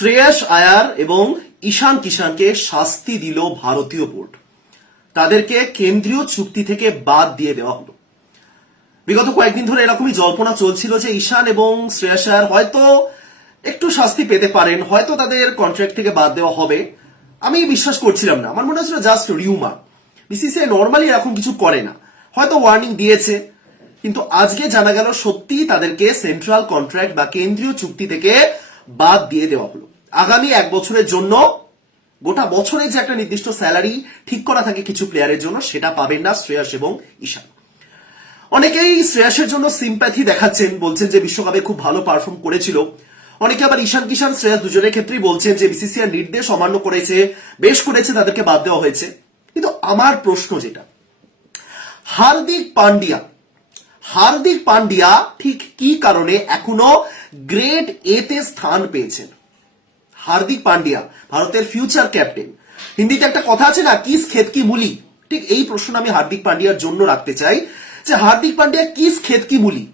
শ্রেয়াস আয়ার এবং ঈশান কিষানকে শাস্তি দিল ভারতীয় বোর্ড। তাদেরকে কেন্দ্রীয় চুক্তি থেকে বাদ দিয়ে দেওয়া হলো। বিগত কয়েকদিন ধরে এরকমই জল্পনা চলছিল যে ঈশান এবং শ্রেয়াস আয়ার হয়তো একটু শাস্তি পেতে পারেন, হয়তো তাদের কন্ট্রাক্ট থেকে বাদ দেওয়া হবে। আমি বিশ্বাস করছিলাম না। আমার মনে হচ্ছিল জাস্ট রিউমার বিসিসিআই নর্মালি এরকম কিছু করে না। হয়তো ওয়ার্নিং দিয়েছে। কিন্তু আজকে জানা গেল সত্যি তাদেরকে সেন্ট্রাল কন্ট্রাক্ট বা কেন্দ্রীয় চুক্তি থেকে বাদ দিয়ে দেওয়া হলো। আগামী এক বছরের জন্য গোটা বছরে যে একটা নির্দিষ্ট স্যালারি ঠিক করা থাকে কিছু প্লেয়ারের জন্য, সেটা পাবেন না শ্রেয়াস এবং ঈশান। অনেকেই শ্রেয়াসের জন্য সিম্প্যাথি দেখাচ্ছেন, বলছেন যে বিশ্বকাপে খুব ভালো পারফর্ম করেছিল। অনেকে আবার ঈশান কিষান শ্রেয়াস দুজনের ক্ষেত্রেই বলছেন যে বিসিসিআর নির্দেশ অমান্য করেছে, বেশ করেছে, তাদেরকে বাদ দেওয়া হয়েছে। কিন্তু আমার প্রশ্ন যেটা, হার্দিক পান্ডিয়া হার্দিক পান্ডিয়া ঠিক কি কারণে এখনও গ্রেড এতে স্থান পেয়েছেন? হার্দিক পান্ডিয়া, ভারতের ফিউচার ক্যাপ্টেন হিন্দিতে একটা কথা আছে না, কিস খেত কি মুলি? ঠিক এই প্রশ্ন আমি হার্দিক পান্ডিয়ার জন্য রাখতে চাই, যে হার্দিক পান্ডিয়া কিস খেত কি মুলি?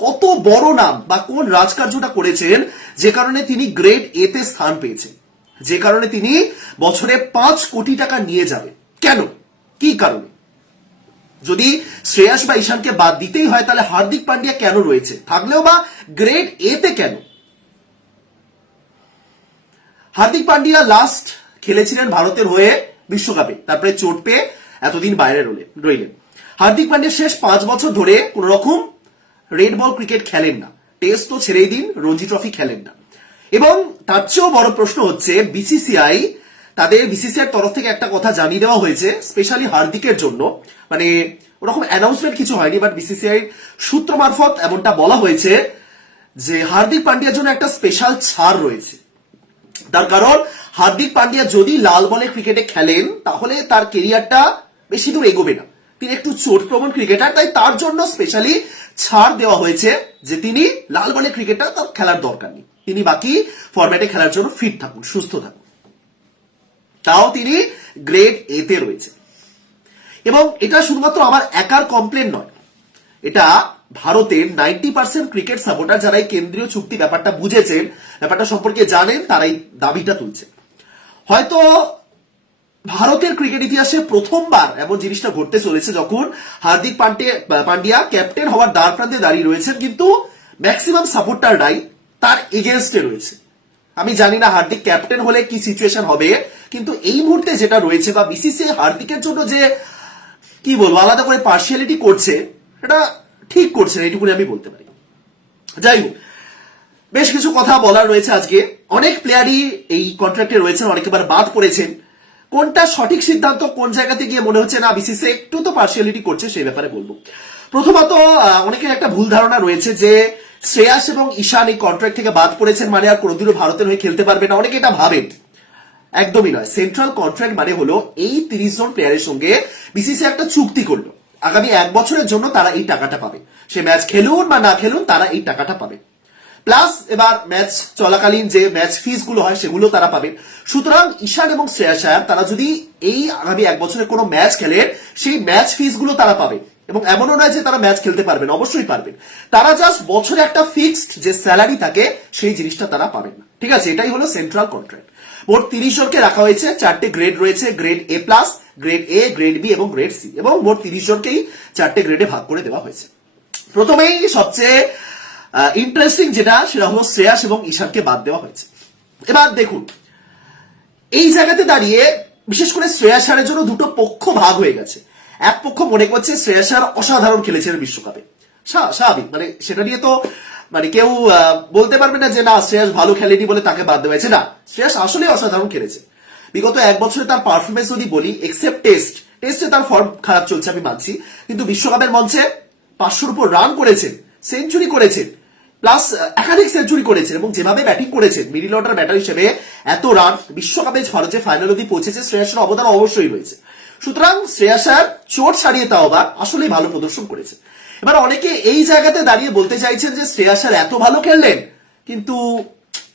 কত বড় নাম বা কোন রাজকার্যটা করেছেন যে কারণে তিনি গ্রেড এতে স্থান পেয়েছেন? যে কারণে তিনি বছরে পাঁচ কোটি টাকা নিয়ে যাবেন। কেন? কি কারণে? যদি শ্রেয়াস বা ঈশানকে বাদ দিতেই হয়, তাহলে হার্দিক পান্ডিয়া কেন রয়েছে? থাকলেও বা গ্রেড এতে কেন? হার্দিক পান্ডিয়া লাস্ট খেলেছিলেন ভারতের হয়ে বিশ্বকাপে। তারপরে চোট পেয়ে এতদিন বাইরে রইলেন। হার্দিক পান্ডিয়া শেষ পাঁচ বছর ধরে কোন রকম রেড বল ক্রিকেট খেলেন না। টেস্ট তো ছেড়েই দিন, রঞ্জি ট্রফি খেলেন না। এবং তার চেয়েও বড় প্রশ্ন হচ্ছে বিসিসিআই তাদের বিসিসিআই তরফ থেকে একটা কথা জানিয়ে দেওয়া হয়েছে স্পেশালি হার্দিকের জন্য। মানে ওরকম অ্যানাউন্সমেন্ট কিছু হয়নি বাট বিসিসিআই সূত্র মারফত এমনটা বলা হয়েছে যে হার্দিক পান্ডিয়ার জন্য একটা স্পেশাল ছাড় রয়েছে। তার কারণ, হার্দিক পান্ডিয়া যদি লাল বলে ক্রিকেটে খেলেন, তাহলে তার কেরিয়ারটা বেশি দূর এগোবে না। তিনি একটু চোট প্রবণ ক্রিকেটার তাই তার জন্য স্পেশালি ছাড় দেওয়া হয়েছে যে তিনি লাল বলে ক্রিকেটটা তার খেলার দরকার নেই। তিনি বাকি ফরম্যাটে খেলার জন্য ফিট থাকুন, সুস্থ থাকুন। তাও তিনি গ্রেড এতে রয়েছে। এবং এটা শুধুমাত্র আমার একার কমপ্লেন নয়, এটা ভারতের নাইনটি পার্সেন্ট ক্রিকেট সাপোর্টার যারা এই কেন্দ্রীয় চুক্তি ব্যাপারটা বুঝেছেন, ব্যাপারটা সম্পর্কে জানেন, তারাই দাবিটা তুলছে। হয়তো ভারতের ক্রিকেট ইতিহাসে প্রথমবার এমন জিনিসটা ঘটতে চলেছে যখন হার্দিক পান্ডে পান্ডিয়া ক্যাপ্টেন হওয়ার দ্বার প্রান্তে দাঁড়িয়ে রয়েছেন, কিন্তু ম্যাক্সিমাম সাপোর্টাররাই তার এগেনস্টে রয়েছে। আমি জানি না হার্দিক ক্যাপ্টেন হলে কি সিচুয়েশন হবে, কিন্তু এই মুহূর্তে যেটা রয়েছে বা বিসিসিআই হার্দিকের জন্য যে, কি বলব, আলাদা করে পার্সিয়ালিটি করছে এটা ঠিক করছেন এইটুকুনি আমি বলতে পারি। যাই হোক, বেশ কিছু কথা বলার রয়েছে আজকে। অনেক প্লেয়ারই এই কন্ট্রাক্টে রয়েছেন অনেকে এবার বাদ পড়েছেন। কোনটা সঠিক সিদ্ধান্ত, কোন জায়গাতে গিয়ে মনে হচ্ছে না বিসিসি একটু তো পার্সিয়ালিটি করছে, সেই ব্যাপারে বলব। প্রথমত অনেকের একটা ভুল ধারণা রয়েছে যে শ্রেয়াস এবং ঈশান এই কন্ট্রাক্ট থেকে বাদ পড়েছেন মানে আর কোনোদিনও ভারতের হয়ে খেলতে পারবে না। অনেকে এটা ভাবেন। একদমই নয়। সেন্ট্রাল কন্ট্রাক্ট মানে হলো এই তিরিশ জন প্লেয়ারের সঙ্গে বিসিসি একটা চুক্তি করল। আগামী এক বছরের জন্য তারা এই টাকাটা পাবে। সে ম্যাচ খেলুন বা না খেলুন, তারা এই টাকাটা পাবে। প্লাস এবার ম্যাচ চলাকালীন যে ম্যাচ ফিসগুলো হয়, সেগুলো তারা পাবে। সুতরাং ঈশান এবং শ্রেয়াস আয়ার তারা যদি এই আগামী এক বছরে কোনো ম্যাচ খেলে, সেই ম্যাচ ফিসগুলো তারা পাবে। এবং এমনও নয় যে তারা ম্যাচ খেলতে পারবেন অবশ্যই পারবেন তারা জাস্ট বছরে একটা ফিক্সড যে স্যালারি থাকে, সেই জিনিসটা তারা পাবেন না। ঠিক আছে, এটাই হলো সেন্ট্রাল কন্ট্রাক্ট মোট তিরিশ জনকে রাখা হয়েছে, চারটে গ্রেড রয়েছে grade A plus grade A grade B এবং গ্রেড সি এবং মোট তিরিশ জনকেই চারটে গ্রেডে ভাগ করে দেওয়া হয়েছে। প্রথমেই সবচেয়ে ইন্টারেস্টিং যেটা, সেটা হলো শ্রেয়াস এবং ঈশানকে বাদ দেওয়া হয়েছে। এবার দেখুন, এই জায়গাতে দাঁড়িয়ে বিশেষ করে শ্রেয়াসারের জন্য দুটো পক্ষ ভাগ হয়ে গেছে। এক পক্ষ মনে করছে শ্রেয়াসার অসাধারণ খেলেছেন বিশ্বকাপে। স্বা- স্বাভাবিক মানে সেটা নিয়ে তো মানে কেউ বলতে পারবে না যে, না, শ্রেয়াস ভালো খেলেনি বলে তাকে বাদ দেওয়া হয়েছে। না, শ্রেয়াস আসলে অসাধারণ খেলেছে। বিগত এক বছরে তার পারফরমেন্স যদি বলি এক্সেপ্ট টেস্ট টেস্টে তার ফর্ম খারাপ চলছে আমি মানছি। কিন্তু বিশ্বকাপের মঞ্চে পাঁচশোর উপর রান করেছেন সেঞ্চুরি করেছেন প্লাস একাধিক সেঞ্চুরি করেছেন এবং যেভাবে ব্যাটিং করেছেন মিডিল অর্ডার ব্যাটার হিসেবে এত রান বিশ্বকাপে ভারত ফাইনাল অব্দি পৌঁছেছে শ্রেয়াসের অবদান অবশ্যই রয়েছে। সুতরাং শ্রেয়াসার চোট ছাড়িয়ে তাও আবার আসলেই ভালো প্রদর্শন করেছে। এবার অনেকে এই জায়গাতে দাঁড়িয়ে বলতে চাইছেন যে শ্রেয়াসার এত ভালো খেললেন, কিন্তু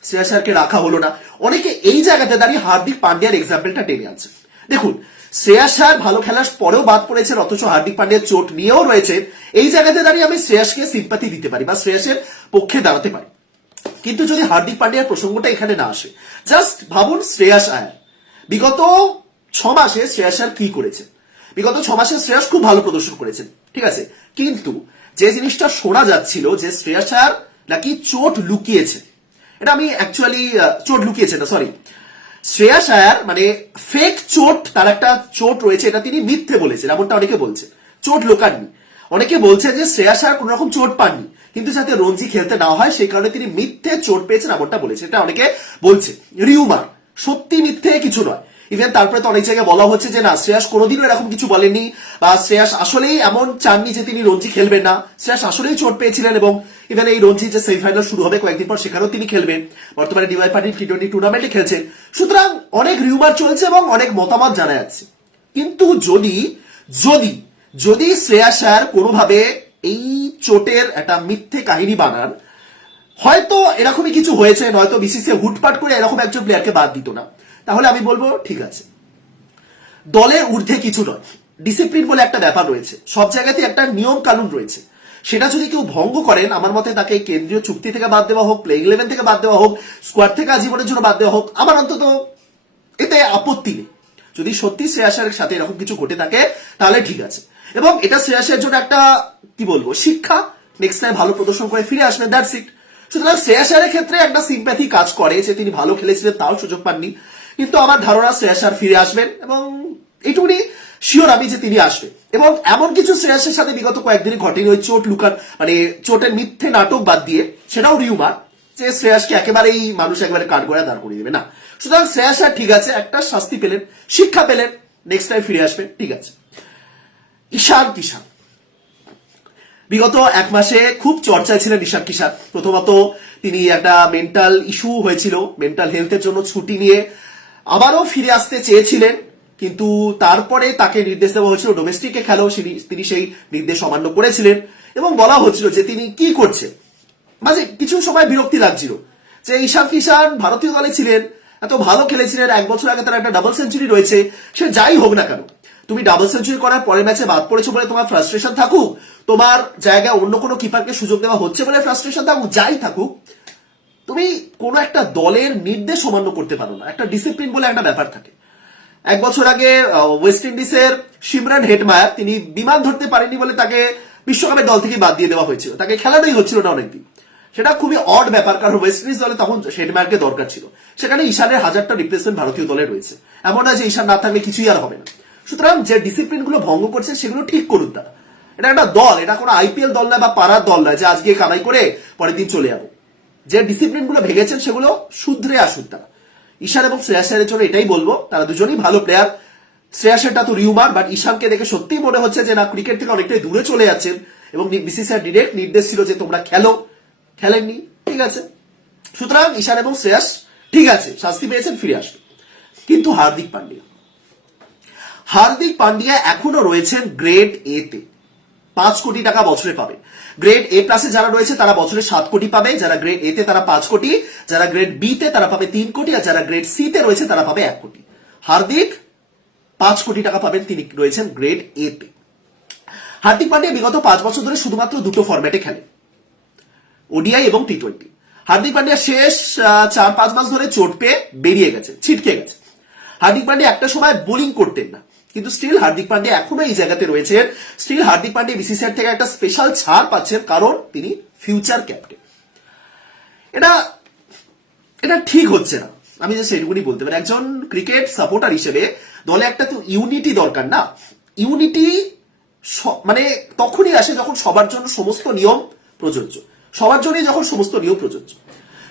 শ্রেয়াসারকে রাখা হলো না। অনেকে এই জায়গাতে দাঁড়িয়ে হার্দিক পান্ডিয়ার এক্সাম্পলটা টেনে আনছে। দেখুন শ্রেয়াসার ভালো খেলার পরেও বাদ পড়েছেন অথচ হার্দিক পান্ডিয়ার চোট নিয়েও রয়েছে। এই জায়গাতে দাঁড়িয়ে আমি শ্রেয়াসকে সিম্পাতি দিতে পারি বা শ্রেয়াসের পক্ষে দাঁড়াতে পারি। কিন্তু যদি হার্দিক পান্ডিয়ার প্রসঙ্গটা এখানে না আসে জাস্ট ভাবুন শ্রেয়াস আয়ার বিগত ছ মাসে শ্রেয়াস আয়ার কি করেছে? বিগত ছ মাসে শ্রেয়াস খুব ভালো প্রদর্শন করেছেন ঠিক আছে? কিন্তু যে জিনিসটা শোনা যাচ্ছিল যে শ্রেয়াস আয়ার নাকি চোট লুকিয়েছে এটা আমি অ্যাকচুয়ালি চোট লুকিয়েছে না সরি শ্রেয়াস আয়ার মানে ফেক চোট, তার একটা চোট রয়েছে, এটা তিনি মিথ্যে বলেছেন, এমনটা অনেকে বলছে। চোট লোকাননি। অনেকে বলছে যে শ্রেয়াস আয়ার কোন রকম চোট পাননি, কিন্তু যাতে রঞ্জি খেলতে না হয়, সেই কারণে তিনি মিথ্যে চোট পেয়েছেন, এমনটা বলেছে এটা অনেকে বলছে। রিউমার, সত্যি মিথ্যে কিছু নয়। ইভেন তারপরে তো অনেক জায়গায় বলা হচ্ছে যে, না, শ্রেয়াস কোনোদিনও এরকম কিছু বলেননি। বা, শ্রেয়াস আসলেই এমন চাননি যে তিনি রঞ্জি খেলবেন না। শ্রেয়াস আসলেই চোট পেয়েছিলেন এবং ইভেন এই রঞ্জি যে সেমিফাইনাল শুরু হবে কয়েকদিন পর সেখানেও তিনি খেলবেন। বর্তমানে ডিওয়াই পার্টি টি টোয়েন্টি টুর্নামেন্টে খেলছেন। সুতরাং অনেক রিউমার চলছে এবং অনেক মতামত জানা যাচ্ছে। কিন্তু যদি যদি যদি শ্রেয়াস আয়ার কোনোভাবে এই চোটের একটা মিথ্যে কাহিনী বানান, হয়তো এরকমই কিছু হয়েছে, নয়তো বিসিসি হুটপাট করে এরকম একজন প্লেয়ারকে বাদ দিত না। তাহলে আমি বলব, ঠিক আছে। দলের ঊর্ধ্বে কিছু নয়। ডিসিপ্লিন বলে একটা ব্যাপার রয়েছে। সব জায়গাতে একটা নিয়ম কানুন রয়েছে। সেটা যদি কেউ ভঙ্গ করেন, আমার মতে তাকে কেন্দ্রীয় চুক্তি থেকে বাদ দেওয়া হোক প্লেইং ইলেভেন থেকে বাদ দেওয়া হোক স্কোয়াড থেকে আজীবনের জন্য বাদ দেওয়া হোক, আমার অন্তত এতে আপত্তি নেই। যদি সত্যি শ্রেয়াসের সাথে এরকম কিছু ঘটে থাকে, তাহলে ঠিক আছে। এবং এটা শ্রেয়াসের জন্য একটা, কি বলব, শিক্ষা। নেক্সট টাইম ভালো প্রদর্শন করে ফিরে আসবেন দ্যাটস ইট সুতরাং শ্রেয়াসের ক্ষেত্রে একটা সিম্প্যাথি কাজ করে যে তিনি ভালো খেলেছিলেন, তাও সুযোগ পাননি। কিন্তু আমার ধারণা শ্রেয়াসার ফিরে আসবেন এবং এইটুকুনি শিওর আমি যে তিনি আসবেন। এবং এমন কিছু শ্রেয়াসের সাথে বিগত কয়েকদিনই ঘটেনি, ওই চোট লুকান মানে চোটের মিথ্যে নাটক বাদ দিয়ে, সেটাও রিউমার যে শ্রেয়াসকে একেবারেই মানুষ একবারে কাঠগড়া দাঁড় করিয়ে দেবে। না, সুতরাং শ্রেয়াস আর ঠিক আছে, একটা শাস্তি পেলেন, শিক্ষা পেলেন নেক্সট টাইম ফিরে আসবেন, ঠিক আছে। ঈশান কিষান বিগত এক মাসে খুব চর্চায় ছিলেন ঈশান কিষান প্রথমত তিনি একটা মেন্টাল ইস্যু হয়েছিল মেন্টাল হেলথের জন্য ছুটি নিয়ে আবারও ফিরে আসতে চেয়েছিলেন, কিন্তু তারপরে তাকে নির্দেশ দেওয়া হয়েছিল ডোমেস্টিকে খেলো তিনি- সেই নির্দেশ অমান্য করেছিলেন। এবং বলা হচ্ছিল যে তিনি কি করছে মাঝে কিছু সময় বিরক্তি লাগছিল, যে ঈশান কিষান ভারতীয় দলে ছিলেন, এত ভালো খেলেছিলেন, এক বছর আগে তার একটা ডাবল সেঞ্চুরি রয়েছে, সে যাই হোক না কেন, তুমি ডাবল সেঞ্চুরি করার পরের ম্যাচে বাদ পড়েছো বলে তোমার ফ্রাস্ট্রেশন থাকুক, তোমার জায়গায় অন্য কোনো কিপারকে সুযোগ দেওয়া হচ্ছে বলে ফ্রাস্ট্রেশন থাকুক, যাই থাকুক তুমি কোনো একটা দলের নির্দেশ অমান্য করতে পারো না। একটা ডিসিপ্লিন বলে একটা ব্যাপার থাকে। এক বছর আগে ওয়েস্ট ইন্ডিজের সিমরান হেটমায়ার তিনি বিমান ধরতে পারেনি বলে তাকে বিশ্বকাপের দল থেকে বাদ দিয়ে দেওয়া হয়েছিল। তাকে খেলানোই হচ্ছিল না অনেকদিন। সেটা খুবই অড ব্যাপার, কারণ ওয়েস্ট ইন্ডিজ দলে তখন হেটমায়ারকে দরকার ছিল। সেখানে ঈশানের হাজারটা রিপ্লেসমেন্ট ভারতীয় দলে রয়েছে। এমন না যে ঈশান না থাকলে কিছুই আর হবে না। সুতরাং যে ডিসিপ্লিনগুলো ভঙ্গ করছে সেগুলো ঠিক করুন তারা। এটা একটা দল, এটা কোনো আইপিএল দল না বা পাড়ার দল নয় যে আজকে কামাই করে পরের দিন চলে যাব। যে ডিসিপ্লিনগুলো ভেঙেছেন সেগুলো শুধরে আসুন তারা। ঈশান এবং শ্রেয়াসের জন্য এটাই বলব, তারা দুজনেই ভালো প্লেয়ার শ্রেয়াসেরটা তো রিউমার বাট ঈশানকে দেখে সত্যিই মনে হচ্ছে যে না ক্রিকেট থেকে অনেকটাই দূরে চলে যাচ্ছেন এবং বিসিসিআর ডিরেক্ট নির্দেশ ছিল যে তোমরা খেলো। খেলেননি, ঠিক আছে। সুতরাং ঈশান এবং শ্রেয়াস ঠিক আছে, শাস্তি পেয়েছেন, ফিরে আসবে কিন্তু হার্দিক পান্ডিয়া। হার্দিক পান্ডিয়া এখনও রয়েছেন গ্রেড এ তে পাঁচ কোটি টাকা বছরে পাবে। গ্রেড এ প্লাসে যারা রয়েছে, তারা বছরে সাত কোটি পাবে। যারা গ্রেড এ তে, তারা পাঁচ কোটি। যারা গ্রেড বি তে, তারা পাবে তিন কোটি। আর যারা গ্রেড সি তে রয়েছে, তারা পাবে এক কোটি। হার্দিক, পাঁচ কোটি টাকা পাবেন তিনি রয়েছেন গ্রেড এ তে। হার্দিক পান্ডিয়া বিগত পাঁচ বছর ধরে শুধুমাত্র দুটো ফরম্যাটে খেলে। ওডিআই এবং টি টোয়েন্টি হার্দিক পান্ডিয়া শেষ চার পাঁচ মাস ধরে চোট পেয়ে বেরিয়ে গেছে, ছিটকে গেছে। হার্দিক পান্ডিয়া একটা সময় বোলিং করতেন না। কিন্তু স্টিল হার্দিক পান্ডিয়া এখনও এই জায়গাতে রয়েছেন। স্টিল হার্দিক পান্ডিয়া বিসিসিআর থেকে একটা স্পেশাল ছাড় পাচ্ছেন, কারণ তিনি ফিউচার ক্যাপ্টেন এটা এটা ঠিক হচ্ছে না। আমি যে সেটুকুনি বলতে পারি। একজন ক্রিকেট সাপোর্টার হিসেবে দলে একটা তো ইউনিটি দরকার না। ইউনিটি মানে তখনই আসে যখন সবার জন্য সমস্ত নিয়ম প্রযোজ্য। সবার জন্যই যখন সমস্ত নিয়ম প্রযোজ্য।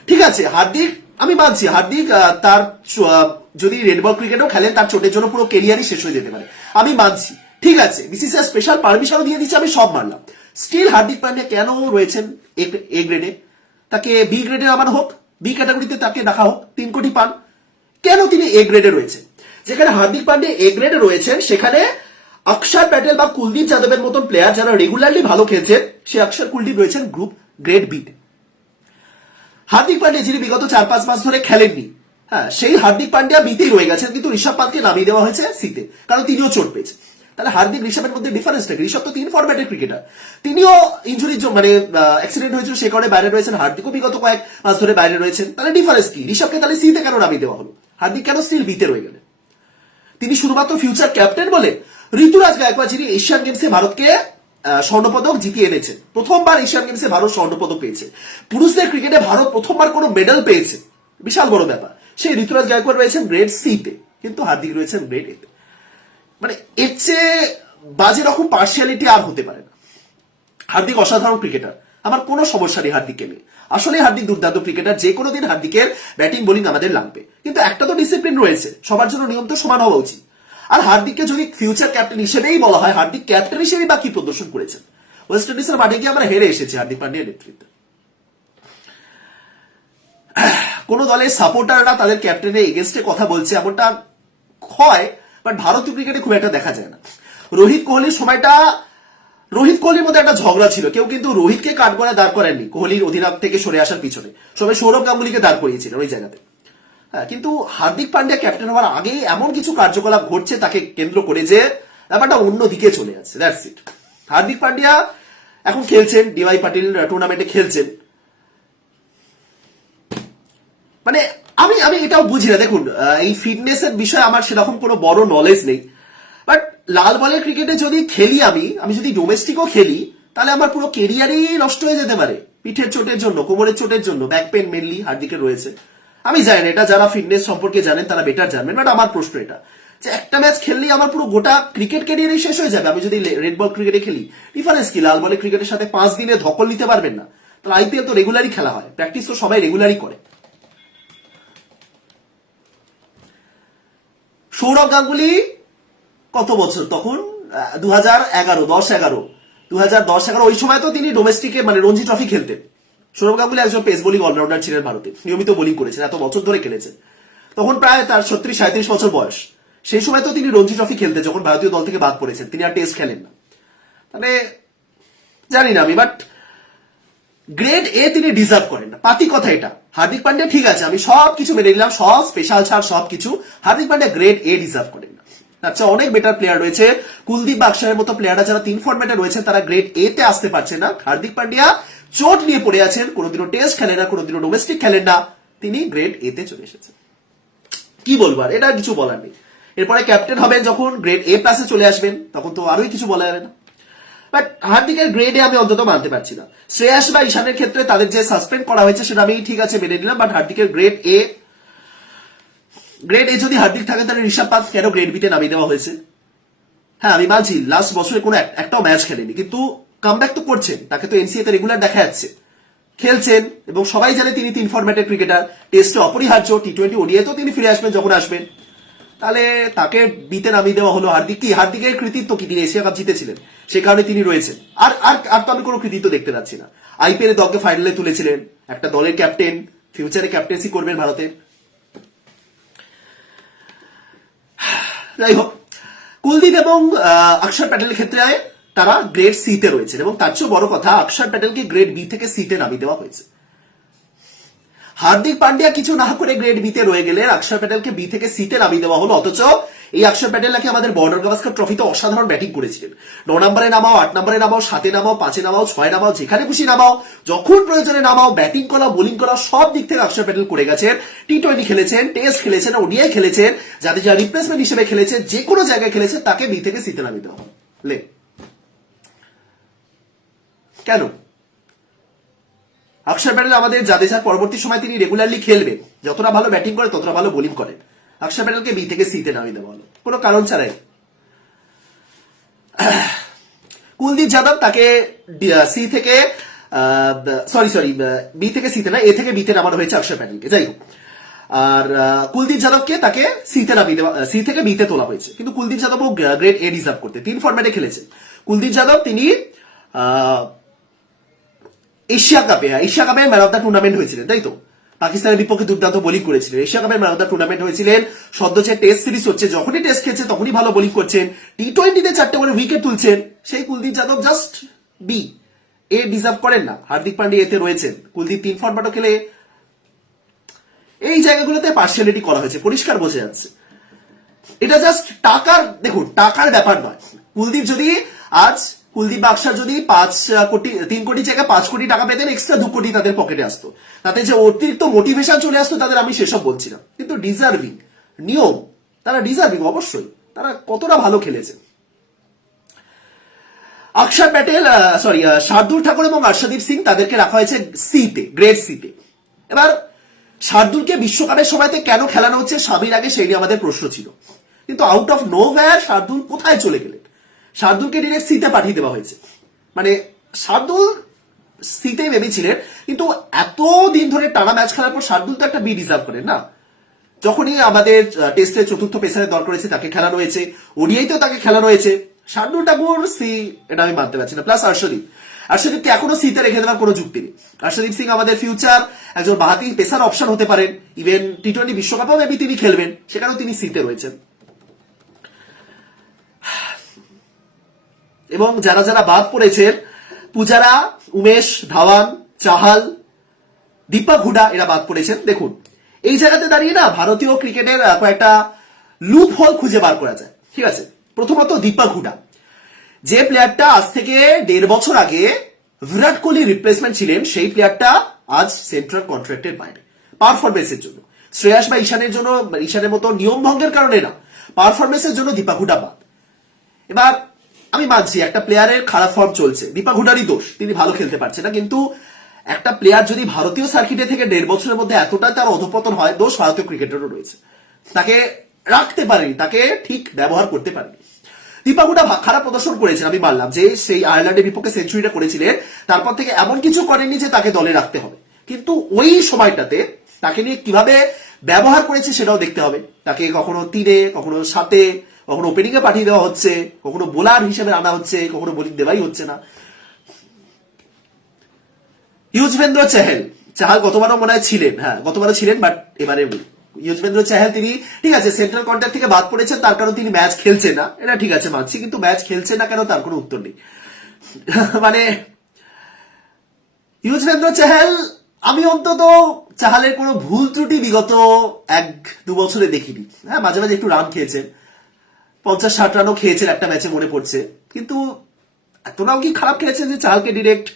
ঠিক আছে, হার্দিক, আমি মানছি, হার্দিক তার যদি রেড বল ক্রিকেটও খেলেন, তার চোটের জন্য পুরো কেরিয়ারই শেষ হয়ে যেতে পারে। আমি মানছি, ঠিক আছে বিসিসিআই স্পেশাল পারমিশনও দিয়ে দিচ্ছে, আমি সব মানলাম। স্টিল হার্দিক পান্ডিয়া কেন রয়েছেন এ গ্রেডে তাকে বি গ্রেডে নামানো হোক বি ক্যাটাগরিতে তাকে রাখা হোক, তিন কোটি পান। কেন তিনি এ গ্রেডে রয়েছেন? যেখানে হার্দিক পান্ডে এ গ্রেডে রয়েছেন, সেখানে অক্ষর প্যাটেল বা কুলদীপ যাদবের মতন প্লেয়ার যারা রেগুলারলি ভালো খেলছেন, সে অক্ষর কুলদীপ রয়েছেন গ্রুপ গ্রেড বিতে হার্দিক পান্ডিয়া যিনি বিগত চার পাঁচ মাস ধরে খেলেননি। হ্যাঁ সেই হার্দিক পান্ডিয়া বিতেই রয়ে গেছেন কিন্তু ঋষভ পান্তকে নামিয়ে দেওয়া হয়েছে সিতে, কারণ তিনিও চোট পেয়েছেন। তাহলে হার্দিক ঋষভের মধ্যে ডিফারেন্স থাকে ঋষভ তো তিন ফরম্যাটের ক্রিকেটার তিনিও ইঞ্জুরির জন্য মানে অ্যাক্সিডেন্ট হয়েছিল, সে কারণে বাইরে রয়েছেন। হার্দিকও বিগত কয়েক মাস ধরে বাইরে রয়েছেন। তাহলে ডিফারেন্স কি? ঋষভকে তাহলে সিতে কেন নামিয়ে দেওয়া হলো? হার্দিক কেন স্টিল বিতে রয়ে গেলেন? তিনি শুধুমাত্র ফিউচার ক্যাপ্টেন বলে ঋতুরাজ গায়কোয়াড় যিনি এশিয়ান গেমসে ভারতকে স্বর্ণপদক জিতিয়ে এনেছে। প্রথমবার এশিয়ান গেমসে ভারত স্বর্ণপদক পেয়েছে। পুরুষদের ক্রিকেটে ভারত প্রথমবার কোনো মেডেল পেয়েছে। বিশাল বড় ব্যাপার। সেই ঋতুরাজ গায়কোয়াড় রয়েছেন গ্রেড সিতে, কিন্তু হার্দিক রয়েছেন গ্রেড এতে। মানে এর চেয়ে বাজে রকম পার্সিয়ালিটি আর হতে পারে না। হার্দিক অসাধারণ ক্রিকেটার। আমার কোনো সমস্যা নেই হার্দিককে নিয়ে। আসলে হার্দিক দুর্দান্ত ক্রিকেটার। যে কোনো দিন হার্দিকের ব্যাটিং বোলিং আমাদের লাগবে। কিন্তু একটা তো ডিসিপ্লিন রয়েছে। সবার জন্য নিয়ম তো সমান হওয়া উচিত। আর হার্দিককে যদি ফিউচার ক্যাপ্টেন হিসেবেই বলা হয়, হার্দিক ক্যাপ্টেন হিসেবেই বা কি প্রদর্শন করেছেন? ওয়েস্ট ইন্ডিজের মাঠে গিয়ে আমরা হেরে এসেছি হার্দিক পান্ডিয়ার নেতৃত্বে। কোন দলের সাপোর্টাররা তাদের ক্যাপ্টেনের এগেনস্টে কথা বলছে এমনটা হয় বাট ভারতীয় ক্রিকেটে খুব একটা দেখা যায় না। রোহিত কোহলির সময়টা, রোহিত কোহলির মধ্যে একটা ঝগড়া ছিল। কেউ কিন্তু রোহিতকে কাঠগড়ায় দাঁড় করেননি কোহলির অধিনায়ক থেকে সরে আসার পিছনে। সবাই সৌরভ গাঙ্গুলিকে দাঁড় করিয়েছিলেন ওই জায়গাতে। কিন্তু হার্দিক পান্ডিয়া ক্যাপ্টেন হওয়ার আগে এমন কিছু কার্যকলাপ ঘটছে তাকে কেন্দ্র করে যে ব্যাপারটা অন্য দিকে চলে যাচ্ছে। দ্যাটস ইট হার্দিক পান্ডিয়া এখন খেলছেন ডিওয়াই পাটিল টুর্নামেন্টে খেলছেন। মানে আমি আমি এটাও বুঝি না। দেখুন এই ফিটনেসের বিষয়ে আমার সেরকম কোনো বড় নলেজ নেই। বাট লাল বলের ক্রিকেটে যদি খেলি আমি আমি যদি ডোমেস্টিকও খেলি, তাহলে আমার পুরো কেরিয়ারই নষ্ট হয়ে যেতে পারে। পিঠের চোটের জন্য, কোমরের চোটের জন্য ব্যাক পেন মেনলি হার্দিকের রয়েছে। আমি জানি না, এটা যারা ফিটনেস সম্পর্কে জানেন তারা বেটার জানবেন বাট আমার প্রশ্ন এটা। যে একটা ম্যাচ খেললেই আমার পুরো গোটা ক্রিকেট ক্যারিয়ারই শেষ হয়ে যাবে। আমি যদি রেড বল ক্রিকেটে খেলি ডিফারেন্স কি, লাল বলের ক্রিকেটের সাথে পাঁচ দিনে ধকল নিতে পারবেন না। তাহলে আইপিএল তো রেগুলারই খেলা হয়। প্র্যাকটিস তো সবাই রেগুলারই করে। সৌরভ গাঙ্গুলি কত বছর তখন? দু হাজার এগারো, দশ এগারো। দু হাজার দশ এগারো, ওই সময় তো তিনি ডোমেস্টিকে মানে রঞ্জি ট্রফি খেলতেন। সৌরভ গাঙ্গুলি একজন পেস বোলিং অলরাউন্ডার ছিলেন ভারতে। নিয়মিত বোলিং করেছেন, এত বছর ধরে খেলেছেন। তখন প্রায় তার ছত্রিশ সাঁত্রিশ বছর বয়স। সেই সময় তো তিনি রঞ্জি ট্রফি খেলতে যখন ভারতীয় দল থেকে বাদ পড়েছেন, তিনি আর টেস্ট খেলেন না। মানে জানি না আমি বাট গ্রেড এ তিনি ডিজার্ভ করেন না। পাতি কথা এটা। হার্দিক পান্ডিয়া ঠিক আছে, আমি সব কিছু মেনে নিলাম, সব স্পেশাল ছাড়, সব কিছু। Hardik Pandya grade A deserve করেন না। আচ্ছা অনেক বেটার প্লেয়ার রয়েছে। কুলদীপ বাক্সারের মতো প্লেয়াররা যারা তিন ফর্ম্যাটে রয়েছে তারা গ্রেড এ তে আসতে পারছে না। হার্দিক পান্ডিয়া চোট নিয়ে পড়ে আছেন, কোনোদিনও টেস্ট খেলেন না, কোনোদিনও ডোমেস্টিক খেলেন না, তিনি গ্রেড এতে চলে এসেছেন। কি বলব আর, এটা কিছু বলার নেই। এরপরে ক্যাপ্টেন হবেন যখন গ্রেড এ প্লাসে চলে আসবেন, তখন তো আরোই কিছু বলা যাবে না। বাট হার্দিকের গ্রেডে আমি অন্তত মানতে পারছি না। শ্রেয়াস বা ঈশানের ক্ষেত্রে তাদের যে সাসপেন্ড করা হয়েছে সেটা আমি ঠিক আছে মেনে নিলাম বাট হার্দিকের গ্রেড এ গ্রেড এ যদি হার্দিক থাকে, তাহলে ঋষভ পাত কেন গ্রেড বিতে নামিয়ে দেওয়া হয়েছে? হ্যাঁ আমি মানছি লাস্ট বছরে কোনো এক- একটাও ম্যাচ খেলেনি, কিন্তু কামব্যাক তো করছেন, তাকে তো এনসিএ তে রেগুলার দেখা যাচ্ছে। খেলছেন এবং সবাই জানে তিনি তিন ফরম্যাটের ক্রিকেটার টেস্টে অপরিহার্য টি টোয়েন্টি ওডিআই তো তিনি ফিরে আসবেন যখন আসবেন। তাহলে তাকে বিতে নামিয়ে দেওয়া হলো হার্দিক। কি, হার্দিকের কৃতিত্ব কি? তিনি এশিয়া কাপ জিতেছিলেন, সে কারণে তিনি রয়েছেন। আর আর আর তো আমি কোনো কৃতিত্ব দেখতে পাচ্ছি না। আইপিএল এর দলকে ফাইনালে তুলেছিলেন, একটা দলের ক্যাপ্টেন ফিউচারে ক্যাপ্টেন্সি করবেন ভারতের। যাই হোক, কুলদীপ এবং অক্ষর প্যাটেলের ক্ষেত্রে তারা গ্রেড সি তে রয়েছেন এবং তার চেয়েও বড় কথা অক্ষর প্যাটেলকে গ্রেড বি থেকে সি তে নামিয়ে দেওয়া হয়েছে। হার্দিক পান্ডিয়া কিছু না করে গ্রেড বিতে রয়ে গেলে অক্ষর প্যাটেলকে বি থেকে সিতে নামিয়ে দেওয়া হলো, অথচ এই অক্ষর প্যাটেল নাকি আমাদের বর্ডার গাভাস্কর ট্রফিতে অসাধারণ ব্যাটিং করেছিলেন। ন নম্বরে নামাও, আট নম্বরে নামাও, সাতে নামাও, পাঁচে নামাও, ছয় নামাও, যেখানে খুশি নামাও, যখন প্রয়োজনে নামাও ব্যাটিং করা বোলিং করা, সব দিক থেকে অক্ষর প্যাটেল করে গেছেন। টি টোয়েন্টি খেলেছেন টেস্ট খেলেছেন ওডিআই খেলেছেন, যাদের যা রিপ্লেসমেন্ট হিসেবে খেলেছে যে কোনো জায়গায় খেলেছে, তাকে বি থেকে সিতে নামিয়ে দেওয়া হলো। লে। কেন? অক্ষর প্যাটেল আমাদের জাদেজার পরবর্তী সময় তিনি রেগুলারলি খেলবেন যতটা ভালো ব্যাটিং করে, ততটা ভালো বোলিং করেন অক্ষর প্যাটেলকে বি থেকে সিতে নামিয়ে দেওয়া কোনো কারণ ছাড়াই। কুলদীপ যাদব তাকে সি থেকে সরি সরি বি থেকে সিতে না এ থেকে বিতে নামানো হয়েছে অক্ষর প্যাটেলকে যাই হোক। আর কুলদীপ যাদবকে তাকে সিতে নামিয়ে দেওয়া সি থেকে বিতে তোলা হয়েছে। কিন্তু কুলদীপ যাদবও গ্রেড এ ডিজার্ভ করতে। তিন ফর্ম্যাটে খেলেছে। কুলদীপ যাদব, তিনি এশিয়া কাপে হ্যাঁ, এশিয়া কাপে ম্যান অফ দ্য টুর্নামেন্ট হয়েছিলেন তাই তো? পাকিস্তানের বিপক্ষে দুর্দান্ত বোলিং করেছিলেন। এশিয়া কাপের ম্যান অফ দ্য টুর্নামেন্ট হয়েছিলেন। সদ্য যে টেস্ট সিরিজ হচ্ছে যখনই টেস্ট খেলছে তখনই ভালো বোলিং করছেন। টি টোয়েন্টিতে চারটে করে উইকেট তুলছেন। সেই Kuldeep Yadav just B A deserve করেন না। হার্দিক পান্ডে এতে রয়েছেন। কুলদীপ তিন ফরম্যাটও খেলে এই জায়গাগুলোতে পার্সিয়ালিটি করা হয়েছে। পরিষ্কার বোঝা যাচ্ছে। এটা জাস্ট টাকার দেখুন টাকার ব্যাপার নয়। কুলদীপ যদি আজ কুলদীপ বাক্সার যদি পাঁচ কোটি, তিন কোটি জায়গায় পাঁচ কোটি টাকা পেতেন এক্সট্রা দু কোটি তাদের পকেটে আসতো। তাতে যে অতিরিক্ত মোটিভেশন চলে আসতো, তাদের আমি সেসব বলছি না কিন্তু ডিজার্ভিং নিয়ম, তারা ডিজার্ভিং অবশ্যই। তারা কতটা ভালো খেলেছে অক্ষর প্যাটেল সরি শার্দুল ঠাকুর এবং হর্ষদীপ সিং তাদেরকে রাখা হয়েছে সিতে গ্রেড সিতে এবার, শার্দুলকে বিশ্বকাপের সময়তে কেন খেলানো হচ্ছে, স্বামীর আগে সেই আমাদের প্রশ্ন ছিল। কিন্তু আউট অফ নো শার্দুল কোথায় চলে গেলেন? শার্দুলকে ডিরেক্ট সিতে পাঠিয়ে দেওয়া হয়েছে। মানে শার্দুল সিতে ভেবেছিলেন কিন্তু এত দিন ধরে টানা ম্যাচ খেলার পর শার্দুল তো একটা বি ডিজার্ভ করেন না? যখনই আমাদের টেস্টে চতুর্থ পেসারের দরকার হয়েছে তাকে খেলানো হয়েছে ওডিআইতেও তাকে খেলানো হয়েছে শার্দুল ঠাকুর সি এটা আমি মানতে পারছি না। প্লাস হর্ষদীপ হর্ষদীপকে এখনও সিতে রেখে দেওয়ার কোনো যুক্তি নেই। হর্ষদীপ সিং আমাদের ফিউচার একজন বাহাতি পেসার অপশন হতে পারেন। ইভেন টি টোয়েন্টি বিশ্বকাপেও মেবি তিনি খেলবেন, সেখানেও তিনি সিতে রয়েছেন। এবং যারা যারা বাদ পড়েছেন, পূজারা, উমেশ, ধাওয়ান, চাহাল, দীপা হুডা এরা বাদ পড়েছেন। দেখুন, এই জায়গাতে দাঁড়িয়ে না ভারতীয় ক্রিকেটের কয়েকটা লুপ হোল খুঁজে বার করা যায়। ঠিক আছে? প্রথমত দীপা হুডা যে প্লেয়ারটা আজ থেকে দেড় বছর আগে বিরাট কোহলি রিপ্লেসমেন্ট ছিলেন, সেই প্লেয়ারটা আজ সেন্ট্রাল কন্ট্রাক্টের বাইরে। পারফরমেন্সের জন্য। শ্রেয়াস বা ঈশানের জন্য ঈশানের মতো নিয়ম ভঙ্গের কারণে না পারফরমেন্সের জন্য দীপা হুডা বাদ। এবার আমি মানছি, একটা প্লেয়ারের খারাপ ফর্ম চলছে। দীপক হুডারই দোষ, তিনি ভালো খেলতে পারছে না, কিন্তু একটা প্লেয়ার যদি ভারতীয় সার্কিটে থেকে দেড় বছরের মধ্যে এতটা তার অধপতন হয়, দোষ ভারতীয় ক্রিকেটারও রয়েছে। তাকে রাখতে পারেনি, তাকে ঠিক ব্যবহার করতে পারেনি। হুডা খারাপ প্রদর্শন করেছেন, আমি মানলাম, যে সেই আয়ারল্যান্ডের বিপক্ষে সেঞ্চুরিটা করেছিলেন, তারপর থেকে এমন কিছু করেনি যে তাকে দলে রাখতে হবে। কিন্তু ওই সময়টাতে তাকে নিয়ে কীভাবে ব্যবহার করেছে সেটাও দেখতে হবে। তাকে কখনো তীরে, কখনো সাথে কখনো ওপেনিং এ পাঠিয়ে দেওয়া হচ্ছে, কখনো বোলার হিসেবে আনা হচ্ছে, কখনো বোলিং দেওয়াই হচ্ছে না। ইউজবেন্দ্র চাহেল, চাহাল গতবারও মনে হয় ছিলেন হ্যাঁ গতবারও ছিলেন বাট এবারে ইউজবেন্দ্র চাহেল তিনি, ঠিক আছে সেন্ট্রাল কন্ট্যাক্ট থেকে বাদ পড়েছেন, তার কারণ তিনি ম্যাচ খেলছে না, এটা ঠিক আছে মানছি, কিন্তু ম্যাচ খেলছে না কেন তার কোনো উত্তর নেই। মানে ইউজবেন্দ্র চাহেল, আমি অন্তত চাহালের কোনো ভুল ত্রুটি বিগত এক দু বছরে দেখিনি। হ্যাঁ মাঝে মাঝে একটু রান খেয়েছেন। পঞ্চাশ ষাট রানও খেয়েছেন একটা ম্যাচে মনে পড়ছে। কিন্তু এতটাও কি খারাপ খেলেছেন যে চাহালকে ডিরেক্ট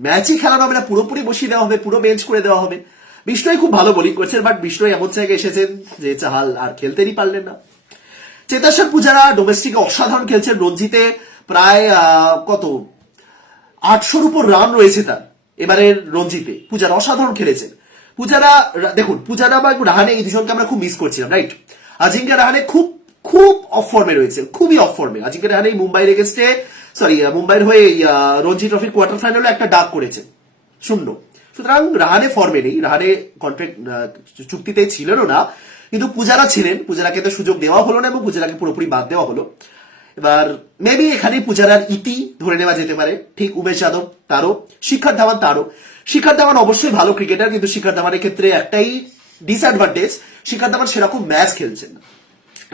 ম্যাচই খেলানো হবে না, পুরোপুরি বসিয়ে দেওয়া হবে, পুরো বেঞ্চ করে দেওয়া হবে। বিষ্ণয় খুব ভালো বোলিং করছেন বাট বিষ্ণয় এমন জায়গায় এসেছেন যে চাহাল আর খেলতেই পারলেন না। চেতাসের পূজারা ডোমেস্টিকে অসাধারণ খেলছেন। রঞ্জিতে প্রায় কত? আটশোর উপর রান রয়েছে তার। এবারের রঞ্জিতে। পূজারা অসাধারণ খেলেছেন। পূজারা, দেখুন, পূজারা বা রাহানে এই দুজনকে আমরা খুব মিস করছিলাম রাইট আজিঙ্কা রাহানে খুব খুব অফ ফর্মে রয়েছে, খুবই অফ ফর্মে আজিঙ্কা রাহানে মুম্বাইয়ের এগেস্টে সরি মুম্বাইয়ের হয়ে রঞ্জি ট্রফির কোয়ার্টার ফাইনালে একটা ডাক করেছেন শূন্য। সুতরাং রাহানে ফর্মে নেই, রাহানে কন্ট্রাক্ট চুক্তিতে ছিলেনও না, কিন্তু পূজারা ছিলেন, পূজারাকে তো সুযোগ দেওয়া হলো না এবং পূজারাকে পুরোপুরি বাদ দেওয়া হলো। এবার মেবি এখানে পূজারার ইতি ধরে নেওয়া যেতে পারে, ঠিক উমেশ যাদব তারও, শিখার ধাওয়ান তারও। শিখার ধাওয়ান অবশ্যই ভালো ক্রিকেটার কিন্তু শিখার ধাওয়ানের ক্ষেত্রে একটাই ডিসঅ্যাডভান্টেজ শিখার ধাওয়ান সেরকম ম্যাচ খেলছেন না।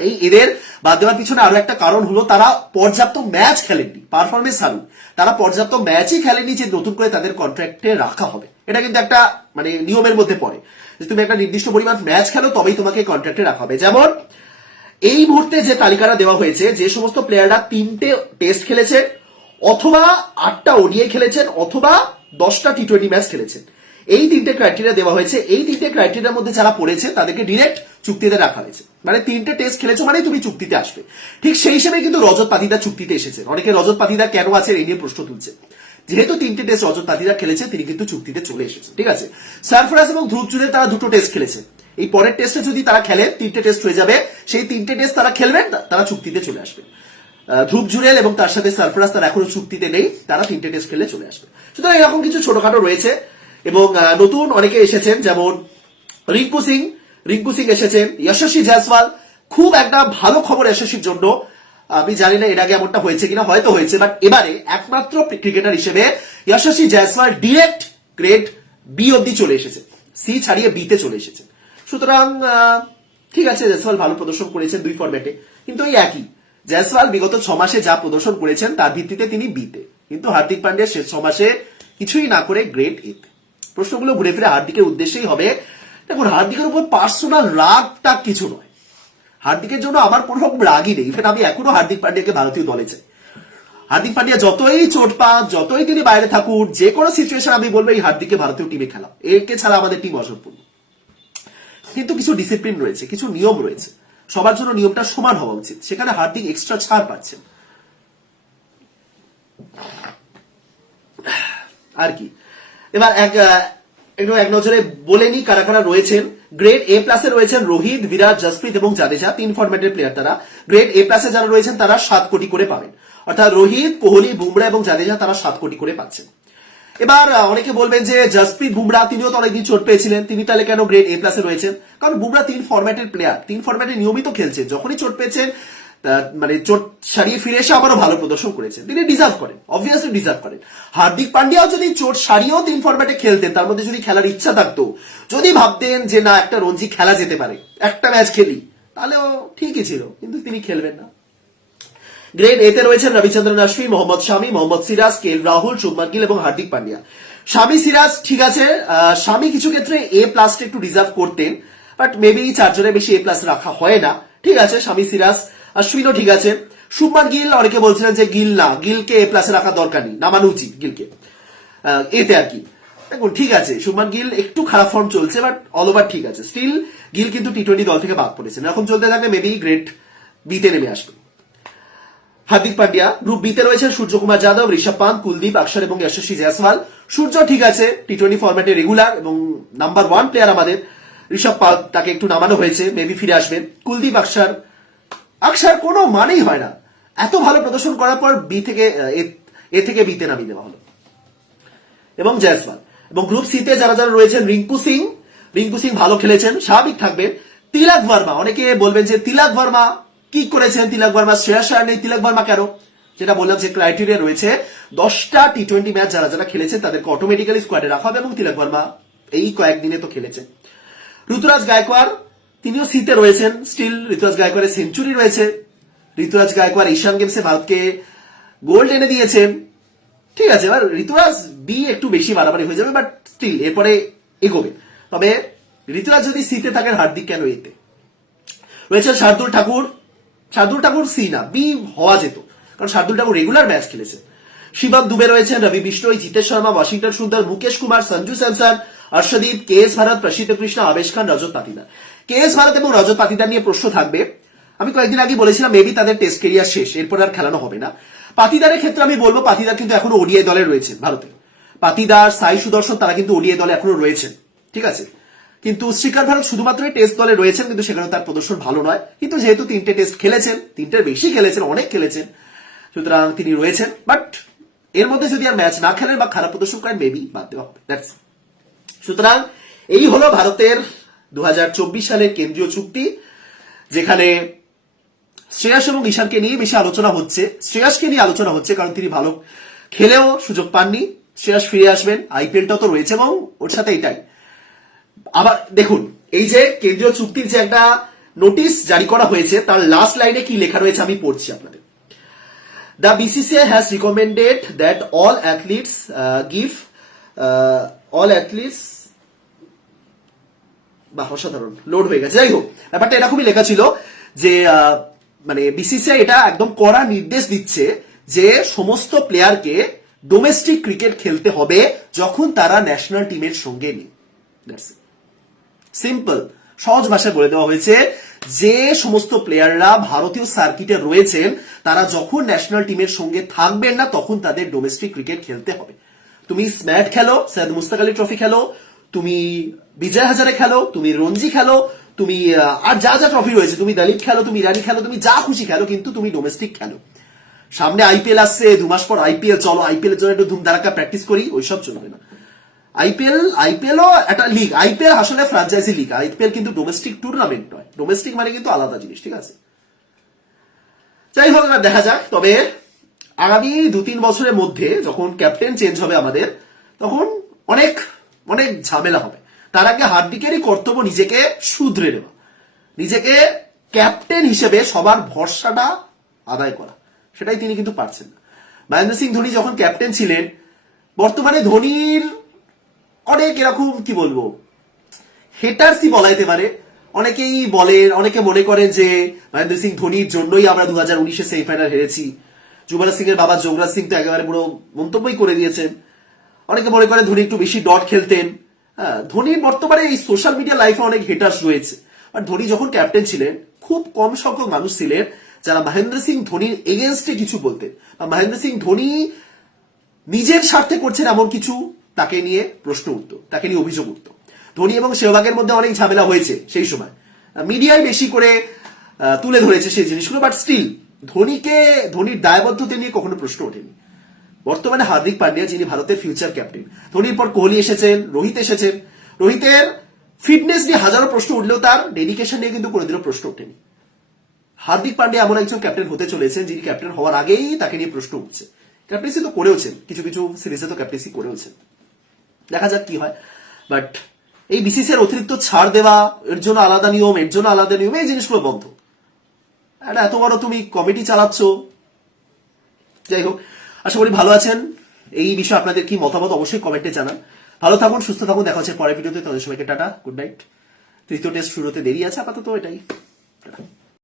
এই এদের বাদ দেওয়ার পিছনে আরও একটা কারণ হলো তারা পর্যাপ্ত ম্যাচ খেলেননি পারফরমেন্স হারুন। তারা পর্যাপ্ত ম্যাচই খেলেনি যে নতুন করে তাদের কন্ট্রাক্টে রাখা হবে। এটা কিন্তু একটা মানে নিয়মের মধ্যে পড়ে। যে তুমি একটা নির্দিষ্ট পরিমাণ ম্যাচ খেলো, তবেই তোমাকে কন্ট্রাক্টে রাখা হবে। যেমন, এই মুহূর্তে যে তালিকাটা দেওয়া হয়েছে, যে সমস্ত প্লেয়াররা তিনটে টেস্ট খেলেছেন অথবা আটটা ওডিআই খেলেছেন, অথবা দশটা টি টোয়েন্টি ম্যাচ খেলেছেন। এই তিনটে ক্রাইটেরিয়া দেওয়া হয়েছে। এই তিনটে ক্রাইটেরিয়ার মধ্যে যারা পড়েছে, তাদেরকে ডিরেক্ট চুক্তিতে রাখা হয়েছে। মানে তিনটে টেস্ট খেলেছো মানে তুমি চুক্তিতে আসবে। ঠিক সেই হিসেবে কিন্তু রজত পাতিদা চুক্তিতে এসেছেন অনেকে রজত পাতিদা কেন আছেন এই নিয়ে প্রশ্ন তুলছে। যেহেতু তিনটে টেস্ট রজত পাতিদা খেলেছে, তিনি কিন্তু চুক্তিতে চলে এসেছেন। ঠিক আছে? সারফরাজ এবং ধ্রুব জুড়ে তারা দুটো টেস্ট খেলেছে। এই পরের টেস্টে যদি তারা খেলে, তিনটে টেস্ট হয়ে যাবে। সেই তিনটে টেস্ট তারা খেলবেন তারা চুক্তিতে চলে আসবে। ধ্রুব জুরেল এবং তার সাথে সারফরাজ তারা এখনও চুক্তিতে নেই, তারা তিনটে টেস্ট খেলে চলে আসবে। সুতরাং এরকম কিছু ছোটখাটো রয়েছে এবং নতুন অনেকে এসেছেন, যেমন রিঙ্কু সিং রিঙ্কু সিং এসেছেন, যশস্বী জয়সওয়াল। খুব একটা ভালো খবর যশস্বীর জন্য। আমি জানি না এর আগে এমনটা হয়েছে কিনা, হয়তো হয়েছে বাট এবারে একমাত্র ক্রিকেটার হিসেবে Yashasvi Jaiswal direct grade B অব্দি চলে এসেছে। সি ছাড়িয়ে বিতে চলে এসেছে। সুতরাং ঠিক আছে, জয়সওয়াল ভালো প্রদর্শন করেছেন দুই ফরম্যাটে কিন্তু এই একই। জয়সওয়াল বিগত ছ মাসে যা প্রদর্শন করেছেন, তার ভিত্তিতে তিনি বিতে কিন্তু হার্দিক পান্ডিয়া শেষ ছ মাসে কিছুই না করে গ্রেট এতে প্রশ্নগুলো ঘুরে ফিরে হার্দিকের উদ্দেশ্যেই হবে দেখুন, হার্দিকের উপর পার্সোনাল রাগটা কিছু নয়। হার্দিকের জন্য আমার কোনো রকম রাগই নেই। ইভেন আমি এখনও হার্দিক পান্ডিয়াকে ভারতীয় দলে চাই। হার্দিক পান্ডিয়া যতই চোট পাক, যতই তিনি বাইরে থাকুন যে কোনো সিচুয়েশন আমি বলব, এই হার্দিককে ভারতীয় টিমে খেলা একে ছাড়া আমাদের টিম অসম্পূর্ণ। কিন্তু কিছু ডিসিপ্লিন রয়েছে, কিছু নিয়ম রয়েছে। সবার জন্য নিয়মটা সমান হওয়া উচিত। সেখানে হার্দিক এক্সট্রা ছাড় পাচ্ছেন। আর কি? এবার এক একটু এক নজরে বলে নি কারা কারা রয়েছেন। গ্রেড এ প্লাসে রয়েছেন রোহিত, বিরাট, জসপ্রীত এবং জাদেজা, তিন ফরম্যাটের প্লেয়ার তারা। গ্রেড এ প্লাসে যারা রয়েছেন, তারা সাত কোটি করে পাবেন। অর্থাৎ রোহিত, কোহলি, বুমরা এবং জাদেজা তারা সাত কোটি করে পাচ্ছেন। এবার অনেকে বলবেন যে জসপ্রীত, বুমরা তিনিও তো অনেকদিন চোট পেয়েছিলেন। তিনি তাহলে কেন গ্রেড এ প্লাসে রয়েছেন? কারণ বুমরা তিন ফরম্যাটের প্লেয়ার তিন ফরম্যাটে নিয়মিত খেলছেন যখনই চোট পেয়েছেন মানে চোট সারিয়ে ফিরে এসে আবারও ভালো প্রদর্শন করেছেন। তিনি ডিজার্ভ করেন অবভিয়াসলি ডিজার্ভ করেন। হার্দিক পান্ডিয়াও যদি চোট সারিয়েও তিন ফরম্যাটে খেলতেন, তার মধ্যে যদি খেলার ইচ্ছা থাকতো, যদি ভাবতেন যে না, একটা রঞ্জি খেলা যেতে পারে, একটা ম্যাচ খেলি, তাহলেও ঠিকই ছিল, কিন্তু তিনি খেলবেন না। গ্রেড এতে রয়েছেন রবিচন্দ্রন অশ্বিন মোহাম্মদ শামি, মোহাম্মদ সিরাজ, কে রাহুল, শুভমান গিল এবং হার্দিক পান্ডিয়া। স্বামী সিরাজ, ঠিক আছে শামি কিছু ক্ষেত্রে এ প্লাসটা একটু রিজার্ভ করতেন বাট মেবি চারজনের বেশি এ প্লাস রাখা হয় না। ঠিক আছে স্বামী সিরাজ অশ্বিনও ঠিক আছে। শুভমান গিল, অনেকে বলছিলেন যে গিল না, গিলকে এ প্লাসে রাখা দরকার নেই, নামানো উচিত গিলকে। এতে আর কি। দেখুন, ঠিক আছে শুভমান গিল একটু খারাপ ফর্ম চলছে বাট অল ওভার ঠিক আছে। স্টিল গিল কিন্তু টি টোয়েন্টি দল থেকে বাদ পড়েছেন এরকম চলতে থাকলে মেবি গ্রেট বিতে নেমে আসবে। হার্দিক পান্ডিয়া গ্রুপ বিতে রয়েছেন সূর্যকুমার যাদব, ঋষভ পান্ত, কুলদীপ অক্ষর এবং যশস্বী জয়সওয়াল। সূর্য ঠিক আছে টি টোয়েন্টি ফরম্যাটে রেগুলার এবং নাম্বার ওয়ান প্লেয়ার আমাদের। ঋষভ পান্ত তাকে একটু নামানো হয়েছে মেবি ফিরে আসবেন কুলদীপ অক্ষর অক্ষর কোনো মানেই হয় না। এত ভালো প্রদর্শন করার পর বি থেকে, এ- থেকে বিতে নামিয়ে দেওয়া হলো। এবং জয়সওয়াল এবং গ্রুপ সিতে যারা যারা রয়েছেন, রিঙ্কু সিং রিঙ্কু সিং ভালো খেলেছেন, স্বাভাবিক থাকবেন তিলক ভার্মা, অনেকে বলবেন যে তিলক ভার্মা কি করেছেন? তিলক ভার্মা শ্রেয়াস আয়ার নেই, তিলক ভার্মা কেন? যেটা বললাম যে ক্রাইটেরিয়া রয়েছে, দশটা টি টোয়েন্টি ম্যাচ যারা যারা খেলেছে, তাদেরকে অটোমেটিক্যালি স্কোয়াডে রাখা হবে এবং তিলক ভার্মা এই কয়েকদিনে তো খেলেছে। ঋতুরাজ গায়কোয়াড় তিনিও সিতে রয়েছেন। স্টিল ঋতুরাজ গায়কোয়াড়ের সেঞ্চুরি রয়েছে। ঋতুরাজ গায়কোয়াড় এশিয়ান গেমসে ভারতকে গোল্ড এনে দিয়েছেন। ঠিক আছে, এবার ঋতুরাজ বি একটু বেশি বাড়াবাড়ি হয়ে যাবে বাট স্টিল এরপরে এগোবে। তবে ঋতুরাজ যদি সিতে থাকেন, হার্দিক কেন এতে রয়েছে শার্দুল ঠাকুর। শার্দুল ঠাকুর সি না বি হওয়া যেত, কারণ শার্দুল ঠাকুর রেগুলার ম্যাচ খেলেছে শিবম দুবে রয়েছেন, Ravi Bishnoi, Jitesh Sharma, Washington Sundar, Mukesh Kumar, Sanju Samson Harshdeep K S Bharat, Prasidh Krishna, Avesh Khan, Rajat Patidar K S Bharat এবং রজত পাতিদার নিয়ে প্রশ্ন থাকবে। আমি কয়েকদিন আগে বলেছিলাম মেবি তাদের টেস্ট কেরিয়ার শেষ, এরপর আর খেলানো হবে না। পাতিদারের ক্ষেত্রে আমি বলব, পাতিদার কিন্তু এখনও ওডিআই দলে রয়েছে ভারতে। পাতিদার, সাই সুদর্শন, তারা কিন্তু ওডিআই দলে এখনও রয়েছেন, ঠিক আছে? কিন্তু শ্রীকান্ত ভারত শুধুমাত্র টেস্ট দলে রয়েছেন, কিন্তু সেখানে তার প্রদর্শন ভালো নয়। কিন্তু যেহেতু তিনটে টেস্ট খেলেছেন তিনটের বেশি খেলেছেন, অনেক খেলেছেন, সুতরাং তিনি রয়েছেন। বাট এর মধ্যে যদি আর ম্যাচ না খেলেন বা খারাপ প্রদর্শন করেন মেবি বাদ দেওয়া হবে সুতরাং এই হলো ভারতের দু হাজার চব্বিশ সালের কেন্দ্রীয় চুক্তি যেখানে শ্রেয়াস এবং ঈশানকে নিয়ে বেশি আলোচনা হচ্ছে। শ্রেয়াসকে নিয়ে আলোচনা হচ্ছে কারণ তিনি ভালো খেলেও সুযোগ পাননি। শ্রেয়াস ফিরে আসবেন আইপিএলটাও তো রয়েছে এবং ওর সাথে এটাই। আবার দেখুন এই যে কেন্দ্রীয় চুক্তির যে একটা নোটিশ জারি করা হয়েছে তার লাস্ট লাইনে কি লেখা রয়েছে আমি পড়ছি আপনাদের। The BCCI has recommended that all athletes uh, give uh, all athletes বা অসাধারণ লোড হয়ে গেছে। যাই হোক, ব্যাপারটা এরকমই লেখা ছিল যে মানে বিসিসিআই এটা একদম কড়া নির্দেশ দিচ্ছে যে সমস্ত প্লেয়ারকে ডোমেস্টিক ক্রিকেট খেলতে হবে যখন তারা ন্যাশনাল টিমের সঙ্গে নেই। সিম্পল সহজ ভাষায় বলে দেওয়া হয়েছে যে সমস্ত প্লেয়াররা ভারতীয় সার্কিটে রয়েছেন, তারা যখন ন্যাশনাল টিমের সঙ্গে থাকবেন না, তখন তাদের ডোমেস্টিক ক্রিকেট খেলতে হবে। তুমি স্ম্যাট খেলো সৈয়দ মুস্তাক আলী ট্রফি খেলো তুমি বিজয় হাজারে খেলো, তুমি রঞ্জি খেলো, তুমি আর যা যা ট্রফি রয়েছে, তুমি দলিত খেলো, তুমি ইরানি খেলো, তুমি যা খুশি খেলো, কিন্তু তুমি ডোমেস্টিক খেলো। সামনে আইপিএল আসছে, দু মাস পর আইপিএল চলো আইপিএল জন্য একটু ধুমধারাক্কা প্র্যাকটিস করি, ওইসব চলবে না। আইপিএল আইপিএলও একটা লিগ আইপিএল আসলে ফ্রাঞ্চাইজি লিগ আইপিএল কিন্তু ডোমেস্টিক টুর্নামেন্ট নয়। ডোমেস্টিক মানে কিন্তু আলাদা জিনিস, ঠিক আছে? যাই হোক, এবার দেখা যাক, তবে আগামী দু তিন বছরের মধ্যে যখন ক্যাপ্টেন চেঞ্জ হবে আমাদের, তখন অনেক অনেক ঝামেলা হবে। তার আগে হার্দিকেরই কর্তব্য নিজেকে শুধরে নেওয়া। নিজেকে ক্যাপ্টেন হিসেবে সবার ভরসাটা আদায় করা। সেটাই তিনি কিন্তু পারছেন না। মহেন্দ্র সিং ধোনি যখন ক্যাপ্টেন ছিলেন, বর্তমানে ধোনির অনেক এরকম, কি বলব হেটার্সই বলা যেতে পারে। অনেকেই বলেন, অনেকে মনে করেন যে মহেন্দ্র সিং ধোনির জন্যই আমরা দু হাজার উনিশে সেমিফাইনাল হেরেছি। যুবরাজ সিং এর বাবা যোগরাজ সিং তো একেবারে পুরো মন্তব্যই করে দিয়েছেন। অনেকে মনে করেন ধোনি একটু বেশি ডট খেলতেন। হ্যাঁ ধোনির বর্তমানে এই সোশ্যাল মিডিয়া লাইফে অনেক হেটার্স রয়েছে। আর ধোনি যখন ক্যাপ্টেন ছিলেন, খুব কম সংখ্যক মানুষ ছিলেন যারা মহেন্দ্র সিং ধোনির এগেনস্টে কিছু বলতেন। বা মহেন্দ্র সিং ধোনি নিজের স্বার্থে করছেন এমন কিছু, তাকে নিয়ে প্রশ্ন উঠত, তাকে নিয়ে অভিযোগ উঠত। ধোনি এবং সেহবাগের মধ্যে অনেক ঝামেলা হয়েছে সেই সময়। মিডিয়ায় বেশি করে তুলে ধরেছে সেই জিনিসগুলো বাট স্টিল ধোনিকে, ধোনির দায়বদ্ধতা নিয়ে কখনো প্রশ্ন ওঠেনি। বর্তমানে হার্দিক পান্ডিয়া, যিনি ভারতের ফিউচার ক্যাপ্টেন ধোনির পর কোহলি এসেছেন, রোহিত এসেছেন। রোহিতের ফিটনেস নিয়ে হাজারো প্রশ্ন উঠলেও তার ডেডিকেশন নিয়ে কিন্তু কোনোদিনও প্রশ্ন ওঠেনি। হার্দিক পান্ডিয়া এমন একজন ক্যাপ্টেন হতে চলেছেন, যিনি ক্যাপ্টেন হওয়ার আগেই তাকে নিয়ে প্রশ্ন উঠছে। ক্যাপ্টেন্সি তো করেওছেন, কিছু কিছু সিরিজে তো ক্যাপ্টেন্সি করেওছেন। দেখা যাক কি হয়। বাট এই বিসিসি এর অতিরিক্ত ছাড় দেওয়া, এর জন্য আলাদা নিয়ম, এর জন্য আলাদা নিয়ম, এই জিনিসগুলো বন্ধ। এত বড় তুমি কমিটি চালাচ্ছ। যাই হোক আশা করি ভালো আছেন। এই বিষয়ে আপনাদের কি মতামত অবশ্যই কমেন্টে জানান। ভালো থাকুন, সুস্থ থাকুন, দেখা হচ্ছে পরের ভিডিওতে। তাদের সবাইকে টাটা গুড নাইট তৃতীয় টেস্ট শুরুতে দেরি আছে, আপাতত এটাই। টাটা।